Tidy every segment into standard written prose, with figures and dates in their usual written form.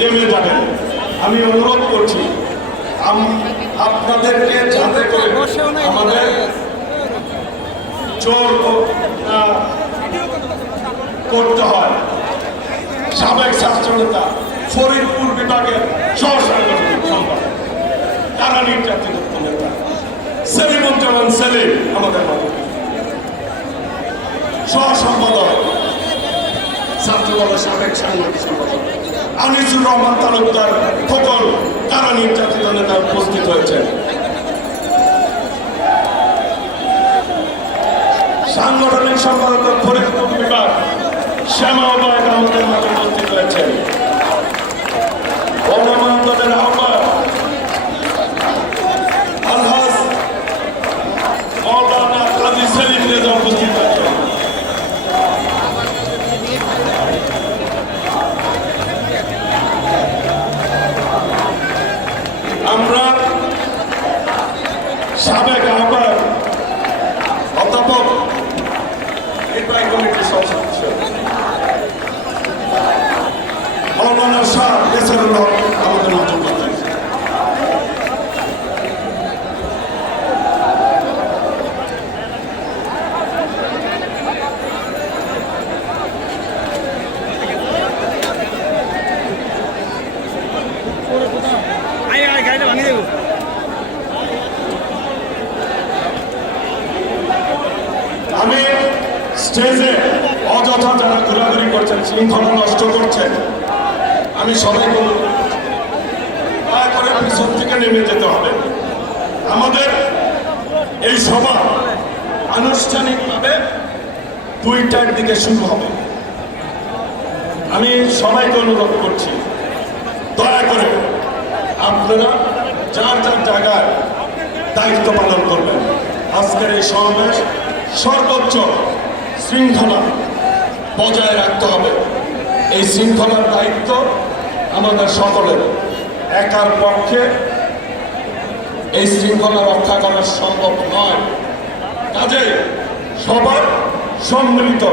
নেমে যাবেন। আমি অনুরোধ করছি আপনাদেরকে যাতে করে আমাদের জোর করতে হয়। সাবেক ছাত্রনেতা, ফরিদপুর বিভাগের সহসাংগঠনিক সম্পাদক, তারা নির্যাতিত নেতা সেলিমুজ্জামান সেলিম আমাদের মাঝে, সহসম্পাদক ছাত্রদলের সাবেক সাংগঠনিক সম্পাদক আনিসুর রহমান তালুকদার খোকন, তারা নির্যাতিত নেতা উপস্থিত হয়েছেন। সাংগঠনিক সম্পাদক ফরিদপুর বিভাগ শ্যামা ওবায়দ আমাদের মাঝে উপস্থিত হয়েছেন। গণমাধ্যমের আহ্বায়ক আলহাজ মাওলানা কাজী সেলিম রেজা উপস্থিত হয়েছেন। আমরা সাবেক আহ্বায়ক অধ্যাপক নির্বাহী কমিটির সদস্য মৌলানা শাহ এসারুল হক আমাদের মাঝে উপস্থিত। আমি স্টেজে অযথা যারা ঘোরাঘুরি করছেন, শৃঙ্খলা নষ্ট করছেন, আমি সবাইকে দয়া করে পিছন থেকে নেমে যেতে হবে। আমাদের এই সভা আনুষ্ঠানিকভাবে 2টার দিকে শুরু হবে। আমি সবাইকে অনুরোধ করছি, দয়া করে আপনারা যার যার জায়গায় দায়িত্ব পালন করবেন। আজকের এই সমাবেশ সর্বোচ্চ শৃঙ্খলা বজায় রাখতে হবে। এই শৃঙ্খলার দায়িত্ব আমাদের সকলের, একার পক্ষে এই শৃঙ্খলা রক্ষা করা সম্ভব নয়। কাজে সবার সম্মিলিত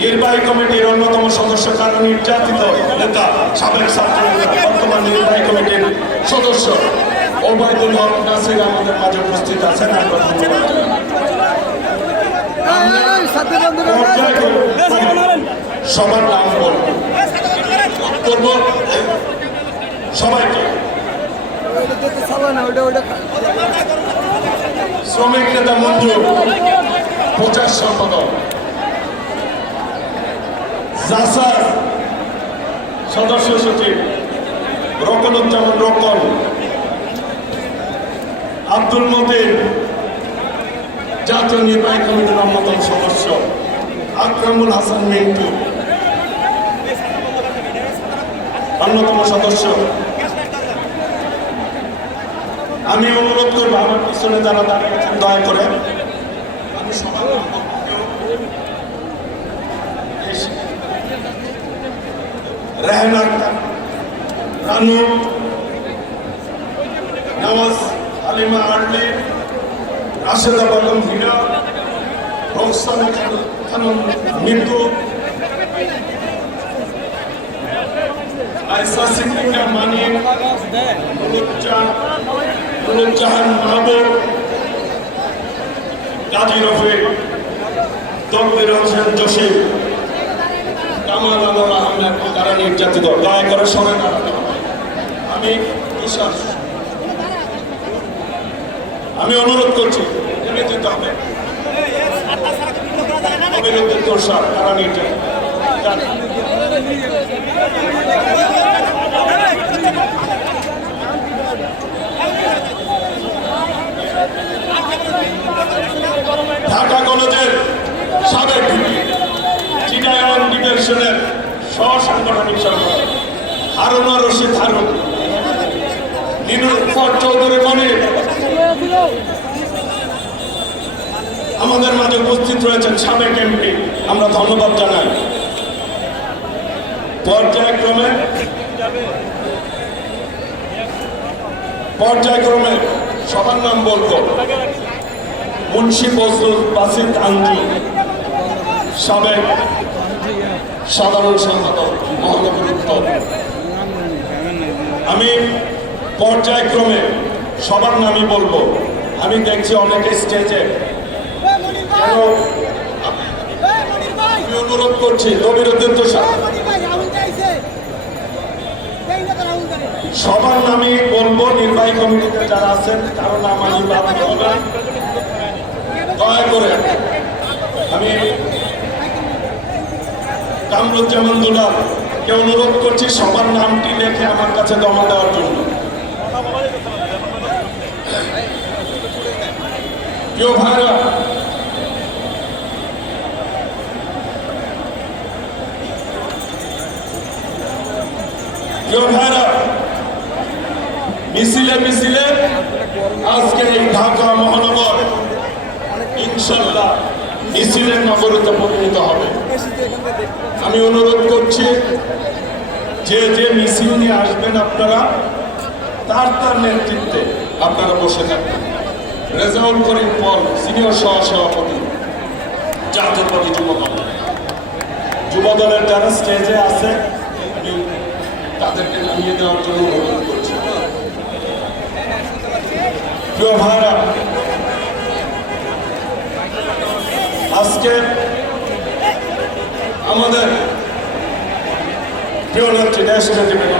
নির্বাহী কমিটির অন্যতম সদস্য, কারণ নির্যাতিত নেতা, সাবেক ছাত্র নেতা, বর্তমান নির্বাহী কমিটির সদস্য ওবায়দুল হক নাসির আমাদের মাঝে উপস্থিত আছেন। সবার নাম করব সবাইকে। শ্রমিক নেতা মঞ্জু, প্রচার সম্পাদক জাসার সদস্য সচিব রকনুজ্জামান রকন, আব্দুল মতিন জাতীয় নির্বাহী কমিটির অন্যতম সদস্য, আকরামুল হাসান মিন্টু অন্যতম সদস্য। আমি অনুরোধ করবো আমার পিছনে যারা দাঁড়িয়ে আছেন, দয়া করে আমি সবার রেহানা আক্তার, রানু, নওয়াজ আলিমা আর্লি, রাশেদা বেগম হীরা, রোকসানা খানম মিতু, আয়সা সিদ্দিকা মানিক, নুরুজ্জাহান মাহবুব, গাজী রফিক, তকদির হোসেন জসিম, কামাল আনোয়ার আহমেদ, তারা নির্যাতিত। দয়া করে সরে দাঁড়াতে হবে। আমি অনুরোধ করছি, নেমে যেতে হবে। অবিরুদ্ধের তোষার, তারা নির্যাতিত। ঢাকা কলেজের সাবেক চিটাগাং ডিভিশনের সহসাংগঠনিক সম্পাদক হারুনা রশিদ হারুন, নীলুফার চৌধুরী মনির আমাদের মাঝে উপস্থিত রয়েছেন। সাবেক এমপি, আমরা ধন্যবাদ জানাই। পর্যায়ক্রমে সবার নাম বলবো। মুন্সি বজলুল বাসিত আঞ্জু, সাবেক সাধারণ সম্পাদক মহানগর উত্তর। আমি পর্যায়ক্রমে সবার নামই বলবো। আমি দেখছি অনেকে স্টেজে, কেন আমি অনুরোধ করছি নবীরুদ্দিন সবার নামই বলবো। নির্বাহী কমিটিতে যারা আছেন কারো নাম আমি বাদ দেব না, দয়া করে। আমি কামরুজ্জামান দুলাল কে অনুরোধ করছি সবার নামটি লিখে আমার কাছে জমা দেওয়ার জন্য। প্রিয় ভাইরা, মিছিলে মিছিলে আজকে এই ঢাকা মহানগর ইনশাল্লাহ মিছিলের নগরীতে পরিণত হবে। আমি অনুরোধ করছি যে যে মিছিল নিয়ে আসবেন আপনারা তার নেতৃত্বে আপনারা বসে থাকবেন। রেজাউল করিম পল সিনিয়র সহসভাপতি জাতীয়তাবাদী যুবদলের যারা স্টেজে আছে আমি তাদেরকে নামিয়ে দেওয়ার জন্য অনুরোধ করছি। প্রিয় ভাইরা, আজকে আমাদের প্রিয় নেত্রী দেশ নেত্রী